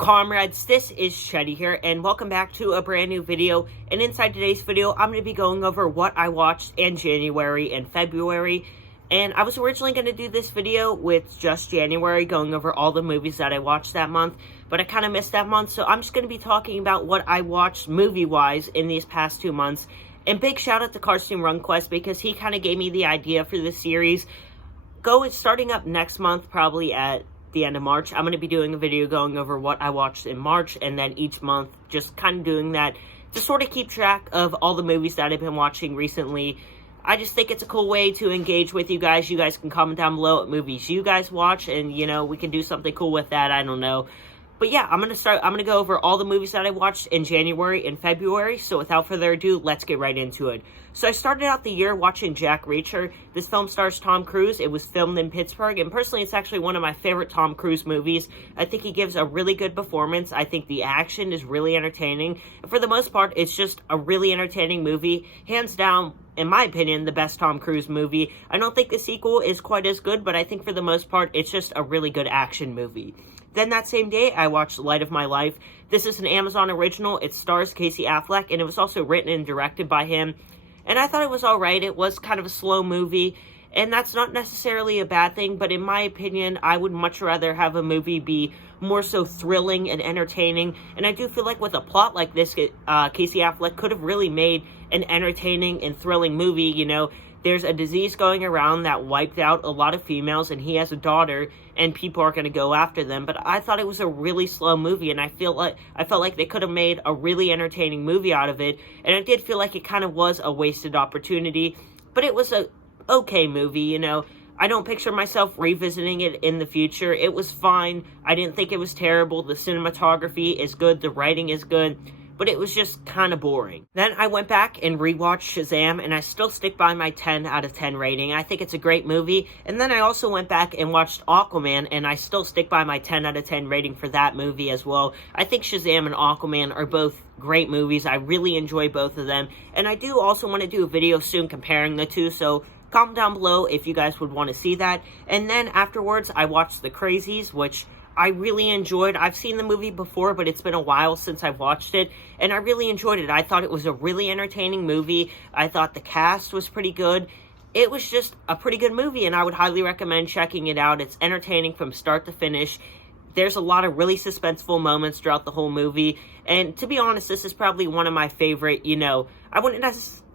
comrades, this is Shetty here, and welcome back to a brand new video. And inside today's video, I'm going to be going over what I watched in January and February. And I was originally going to do this video with just January, going over all the movies that I watched that month, but I kind of missed that month, so I'm just going to be talking about what I watched movie-wise in these past 2 months. And big shout out to Carson Runquest, because he kind of gave me the idea for this series. Starting up next month, probably at the end of March, I'm going to be doing a video going over what I watched in March, and then each month just kind of doing that to sort of keep track of all the movies that I've been watching recently. I just think it's a cool way to engage with you guys. You guys can comment down below what movies you guys watch, and, you know, we can do something cool with that. I don't know. But yeah, I'm going to go over all the movies that I watched in January and February, so without further ado, let's get right into it. So I started out the year watching Jack Reacher. This film stars Tom Cruise. It was filmed in Pittsburgh, and personally, it's actually one of my favorite Tom Cruise movies. I think he gives a really good performance. I think the action is really entertaining. And for the most part, it's just a really entertaining movie. Hands down, in my opinion, the best Tom Cruise movie. I don't think the sequel is quite as good, but I think for the most part, it's just a really good action movie. Then that same day, I watched Light of My Life. This is an Amazon original. It stars Casey Affleck, and it was also written and directed by him. And I thought it was alright. It was kind of a slow movie, and that's not necessarily a bad thing, but in my opinion, I would much rather have a movie be more so thrilling and entertaining. And I do feel like with a plot like this, Casey Affleck could have really made an entertaining and thrilling movie. You know, there's a disease going around that wiped out a lot of females, and he has a daughter, and people are going to go after them. But I thought it was a really slow movie, and I felt like they could have made a really entertaining movie out of it. And I did feel like it kind of was a wasted opportunity, but it was a okay movie, you know. I don't picture myself revisiting it in the future. It was fine. I didn't think it was terrible. The cinematography is good. The writing is good. But it was just kind of boring. Then I went back and rewatched Shazam, and I still stick by my 10 out of 10 rating. I think it's a great movie. And then I also went back and watched Aquaman, and I still stick by my 10 out of 10 rating for that movie as well. I think Shazam and Aquaman are both great movies. I really enjoy both of them. And I do also want to do a video soon comparing the two, so comment down below if you guys would want to see that. And then afterwards, I watched the Crazies, which I really enjoyed. I've seen the movie before, but it's been a while since I've watched it, and I really enjoyed it. I thought it was a really entertaining movie. I thought the cast was pretty good. It was just a pretty good movie, and I would highly recommend checking it out. It's entertaining from start to finish. There's a lot of really suspenseful moments throughout the whole movie, and to be honest, this is probably one of my favorite, you know,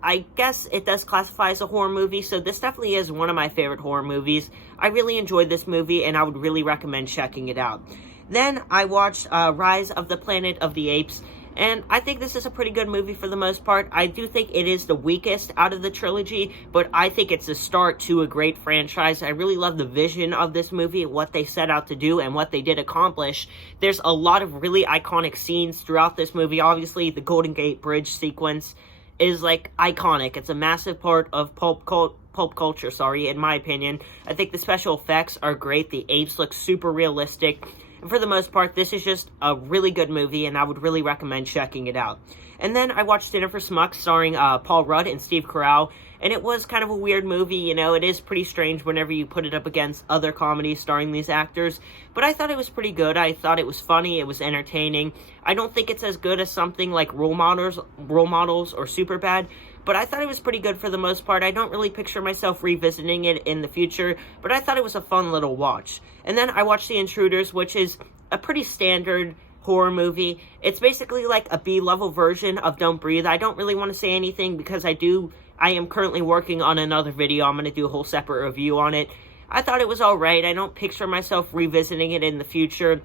I guess it does classify as a horror movie, so this definitely is one of my favorite horror movies. I really enjoyed this movie, and I would really recommend checking it out. Then I watched Rise of the Planet of the Apes, and I think this is a pretty good movie for the most part. I do think it is the weakest out of the trilogy, but I think it's a start to a great franchise. I really love the vision of this movie, what they set out to do, and what they did accomplish. There's a lot of really iconic scenes throughout this movie. Obviously, the Golden Gate Bridge sequence is, like, iconic. It's a massive part of pulp culture, in my opinion. I think the special effects are great. The apes look super realistic. And for the most part, this is just a really good movie, and I would really recommend checking it out. And then I watched Dinner for Schmucks, starring Paul Rudd and Steve Carell, and it was kind of a weird movie. You know, it is pretty strange whenever you put it up against other comedies starring these actors, but I thought it was pretty good. I thought it was funny, it was entertaining. I don't think it's as good as something like Role Models or Superbad, but I thought it was pretty good for the most part. I don't really picture myself revisiting it in the future, but I thought it was a fun little watch. And then I watched The Intruders, which is a pretty standard horror movie. It's basically like a B-level version of Don't Breathe. I don't really want to say anything because I am currently working on another video. I'm going to do a whole separate review on it. I thought it was alright. I don't picture myself revisiting it in the future.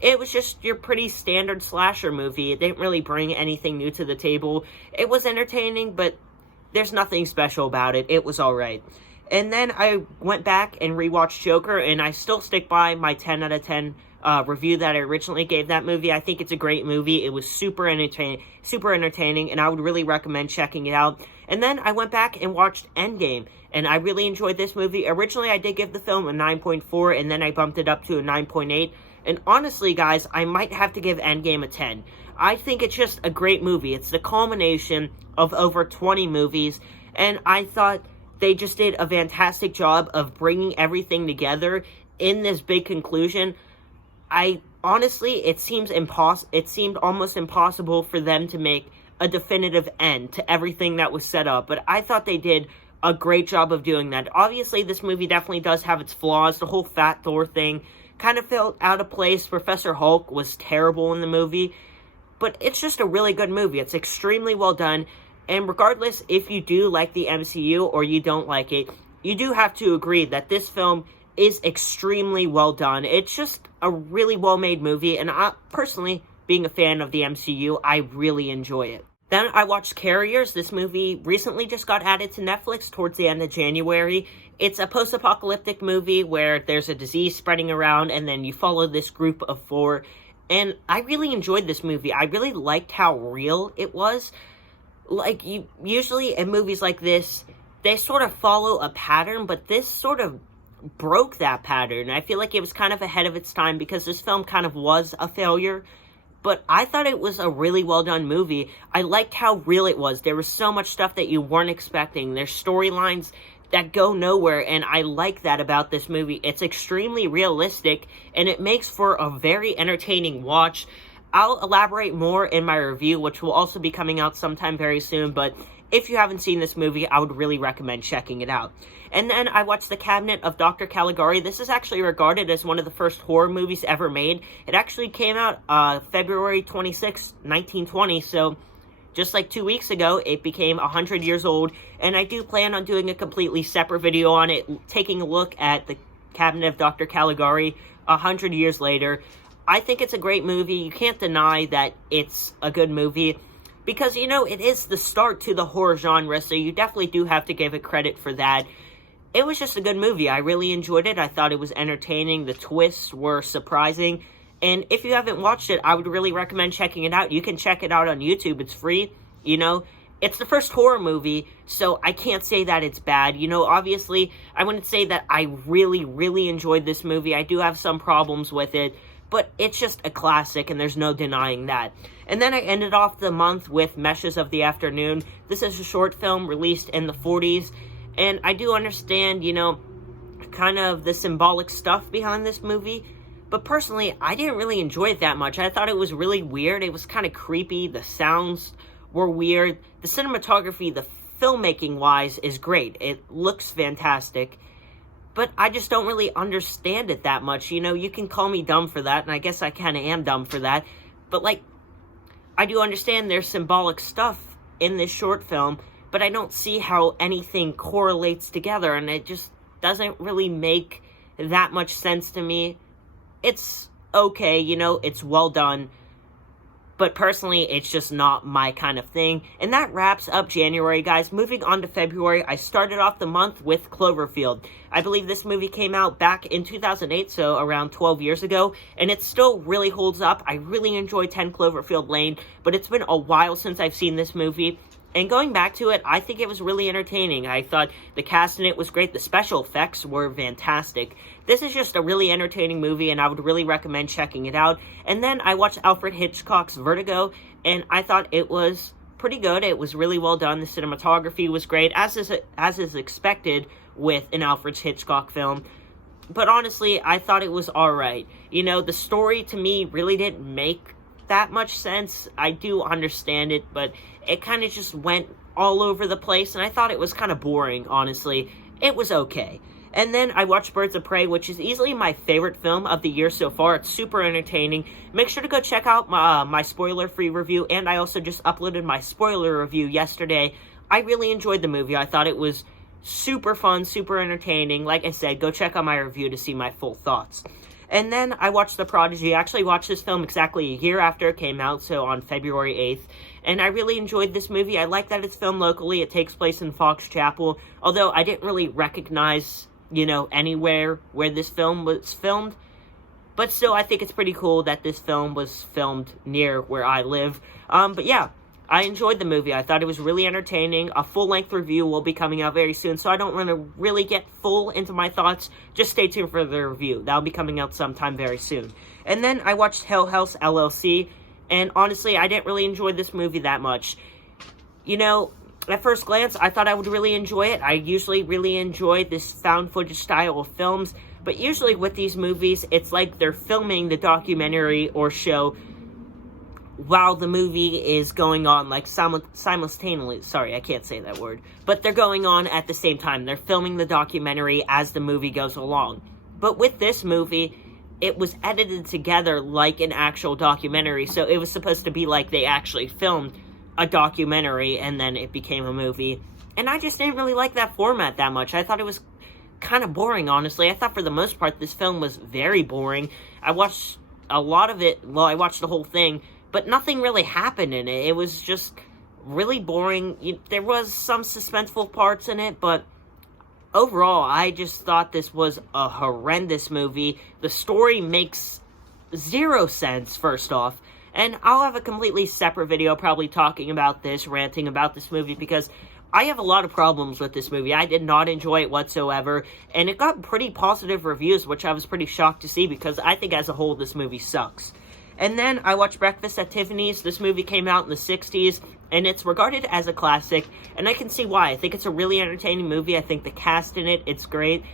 It was just your pretty standard slasher movie. It didn't really bring anything new to the table. It was entertaining, but there's nothing special about it. It was alright. And then I went back and rewatched Joker, and I still stick by my 10 out of 10 review that I originally gave that movie. I think it's a great movie. It was super entertaining, and I would really recommend checking it out. And then I went back and watched Endgame, and I really enjoyed this movie. Originally, I did give the film a 9.4, and then I bumped it up to a 9.8. And honestly, guys, I might have to give Endgame a 10. I think it's just a great movie. It's the culmination of over 20 movies, and I thought they just did a fantastic job of bringing everything together in this big conclusion. I honestly, it seemed almost impossible for them to make a definitive end to everything that was set up, but I thought they did a great job of doing that. Obviously, this movie definitely does have its flaws. The whole Fat Thor thing kind of felt out of place. Professor Hulk was terrible in the movie, but it's just a really good movie. It's extremely well done, and regardless if you do like the MCU or you don't like it, you do have to agree that this film is extremely well done. It's just a really well-made movie, and I, personally, being a fan of the MCU, I really enjoy it. Then I watched Carriers. This movie recently just got added to Netflix towards the end of January. It's a post-apocalyptic movie where there's a disease spreading around, and then you follow this group of 4. And I really enjoyed this movie. I really liked how real it was. Like, usually in movies like this, they sort of follow a pattern, but this sort of broke that pattern. I feel like it was kind of ahead of its time because this film kind of was a failure. But I thought it was a really well-done movie. I liked how real it was. There was so much stuff that you weren't expecting. There's storylines that go nowhere, and I like that about this movie. It's extremely realistic, and it makes for a very entertaining watch. I'll elaborate more in my review, which will also be coming out sometime very soon, but if you haven't seen this movie, I would really recommend checking it out. And then I watched The Cabinet of Dr. Caligari. This is actually regarded as one of the first horror movies ever made. It actually came out February 26, 1920, so just like 2 weeks ago, it became 100 years old, and I do plan on doing a completely separate video on it, taking a look at The Cabinet of Dr. Caligari 100 years later. I think it's a great movie. You can't deny that it's a good movie, because, you know, it is the start to the horror genre, so you definitely do have to give it credit for that. It was just a good movie. I really enjoyed it. I thought it was entertaining. The twists were surprising. And if you haven't watched it, I would really recommend checking it out. You can check it out on YouTube. It's free, you know. It's the first horror movie, so I can't say that it's bad. You know, obviously, I wouldn't say that I really, really enjoyed this movie. I do have some problems with it, but it's just a classic, and there's no denying that. And then I ended off the month with Meshes of the Afternoon. This is a short film released in the 40s, and I do understand, you know, kind of the symbolic stuff behind this movie, but personally, I didn't really enjoy it that much. I thought it was really weird. It was kind of creepy. The sounds were weird. The cinematography, the filmmaking-wise, is great. It looks fantastic. But I just don't really understand it that much. You know, you can call me dumb for that, and I guess I kind of am dumb for that. But, like, I do understand there's symbolic stuff in this short film, but I don't see how anything correlates together, and it just doesn't really make that much sense to me. It's okay, you know, it's well done, but personally, it's just not my kind of thing. And that wraps up January, guys. Moving on to February, I started off the month with Cloverfield. I believe this movie came out back in 2008, so around 12 years ago, and it still really holds up. I really enjoyed 10 Cloverfield Lane, but it's been a while since I've seen this movie. And going back to it, I think it was really entertaining. I thought the cast in it was great. The special effects were fantastic. This is just a really entertaining movie, and I would really recommend checking it out. And then I watched Alfred Hitchcock's Vertigo, and I thought it was pretty good. It was really well done. The cinematography was great, as is expected with an Alfred Hitchcock film. But honestly, I thought it was alright. You know, the story to me really didn't make that much sense. I do understand it, but it kind of just went all over the place, and I thought it was kind of boring, honestly. It was okay. And then I watched Birds of Prey, which is easily my favorite film of the year so far. It's super entertaining. Make sure to go check out my spoiler-free review, and I also just uploaded my spoiler review yesterday. I really enjoyed the movie. I thought it was super fun, super entertaining. Like I said, go check out my review to see my full thoughts. And then I watched The Prodigy. I actually watched this film exactly a year after it came out, so on February 8th. And I really enjoyed this movie. I like that it's filmed locally. It takes place in Fox Chapel. Although I didn't really recognize, you know, anywhere where this film was filmed. But still, I think it's pretty cool that this film was filmed near where I live. But yeah, I enjoyed the movie. I thought it was really entertaining. A full-length review will be coming out very soon, so I don't want to really get full into my thoughts. Just stay tuned for the review. That'll be coming out sometime very soon. And then I watched Hale House LLC, and honestly, I didn't really enjoy this movie that much. You know, At first glance, I thought I would really enjoy it. I usually really enjoy this found footage style of films, but usually with these movies, it's like they're filming the documentary or show while the movie is going on, like simultaneously. Sorry, I can't say that word. But they're going on at the same time. They're filming the documentary as the movie goes along. But with this movie, it was edited together like an actual documentary, so it was supposed to be like they actually filmed a documentary and then it became a movie. And I just didn't really like that format that much. I thought it was kind of boring, honestly. I thought for the most part this film was very boring. I watched a lot of it, well, I watched the whole thing, but nothing really happened in it. It was just really boring. There was some suspenseful parts in it, but overall, I just thought this was a horrendous movie. The story makes zero sense, first off. And I'll have a completely separate video probably talking about this, ranting about this movie, because I have a lot of problems with this movie. I did not enjoy it whatsoever, and it got pretty positive reviews, which I was pretty shocked to see, because I think as a whole this movie sucks. And then I watched Breakfast at Tiffanys. This movie came out in the 60s, and it's regarded as a classic, and I can see why. I think it's a really entertaining movie. I think the cast in it, is great.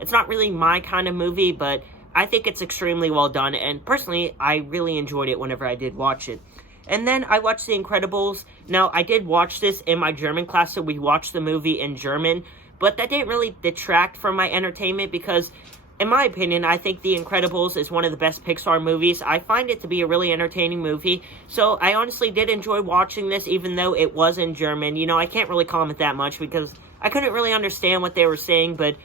It's not really my kind of movie, but I think it's extremely well done, and personally, I really enjoyed it whenever I did watch it. And then I watched The Incredibles. Now, I did watch this in my German class, so we watched the movie in German, but that didn't really detract from my entertainment, because in my opinion, I think The Incredibles is one of the best Pixar movies. I find it to be a really entertaining movie, so I honestly did enjoy watching this, even though it was in German. I can't really comment that much, because I couldn't really understand what they were saying, but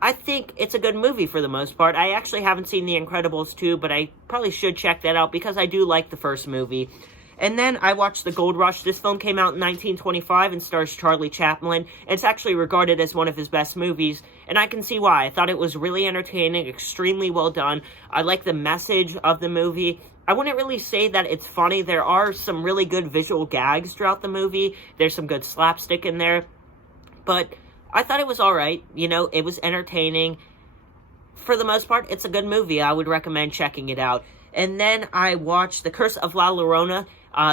I think it's a good movie for the most part. I actually haven't seen The Incredibles 2, but I probably should check that out, because I do like the first movie. And then I watched The Gold Rush. This film came out in 1925 and stars Charlie Chaplin. It's actually regarded as one of his best movies, and I can see why. I thought it was really entertaining, extremely well done. I like the message of the movie. I wouldn't really say that it's funny. There are some really good visual gags throughout the movie. There's some good slapstick in there. But I thought it was alright. It was entertaining. For the most part, it's a good movie. I would recommend checking it out. And then I watched The Curse of La Llorona.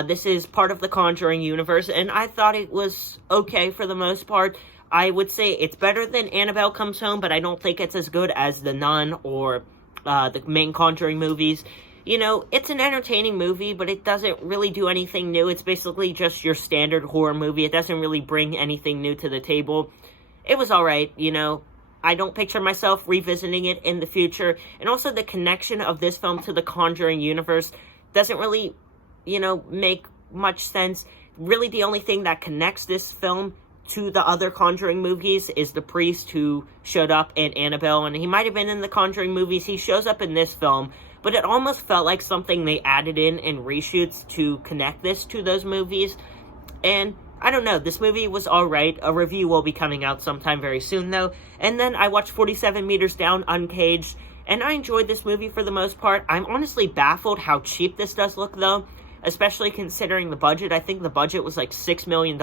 This is part of the Conjuring universe, and I thought it was okay for the most part. I would say it's better than Annabelle Comes Home, but I don't think it's as good as The Nun or the main Conjuring movies. It's an entertaining movie, but it doesn't really do anything new. It's basically just your standard horror movie. It doesn't really bring anything new to the table. It was alright, I don't picture myself revisiting it in the future. And also the connection of this film to the Conjuring universe doesn't really, make much sense. Really, the only thing that connects this film to the other Conjuring movies is the priest who showed up in Annabelle, and he might have been in the Conjuring movies. He shows up in this film, but it almost felt like something they added in reshoots to connect this to those movies. And I don't know, this movie was alright. A review will be coming out sometime very soon, though. And then I watched 47 Meters Down Uncaged, and I enjoyed this movie for the most part. I'm honestly baffled how cheap this does look, though, especially considering the budget. I think the budget was like $6 million.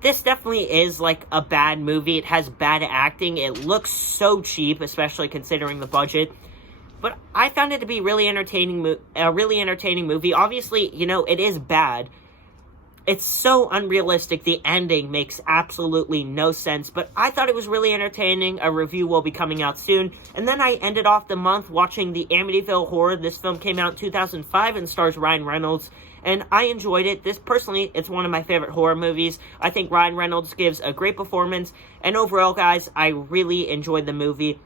This definitely is like a bad movie. It has bad acting. It looks so cheap, especially considering the budget. But I found it to be a really entertaining movie. Obviously, it is bad. It's so unrealistic. The ending makes absolutely no sense, but I thought it was really entertaining. A review will be coming out soon. And then I ended off the month watching the Amityville Horror. This film came out in 2005 and stars Ryan Reynolds, and I enjoyed it. Personally, it's one of my favorite horror movies. I think Ryan Reynolds gives a great performance, and overall, guys, I really enjoyed the movie.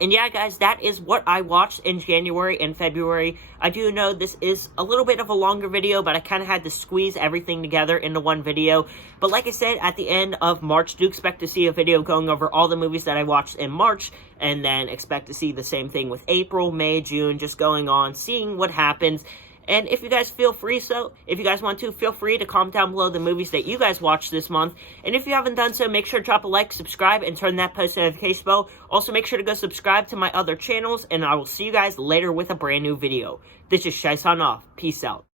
And yeah, guys, that is what I watched in January and February. I do know this is a little bit of a longer video, but I kind of had to squeeze everything together into one video. But like I said, at the end of March, do expect to see a video going over all the movies that I watched in March, and then expect to see the same thing with April, May, June, just going on, seeing what happens. And if you guys want to, feel free to comment down below the movies that you guys watched this month. And if you haven't done so, make sure to drop a like, subscribe, and turn that post notification bell. Also, make sure to go subscribe to my other channels, and I will see you guys later with a brand new video. This is Shazam off. Peace out.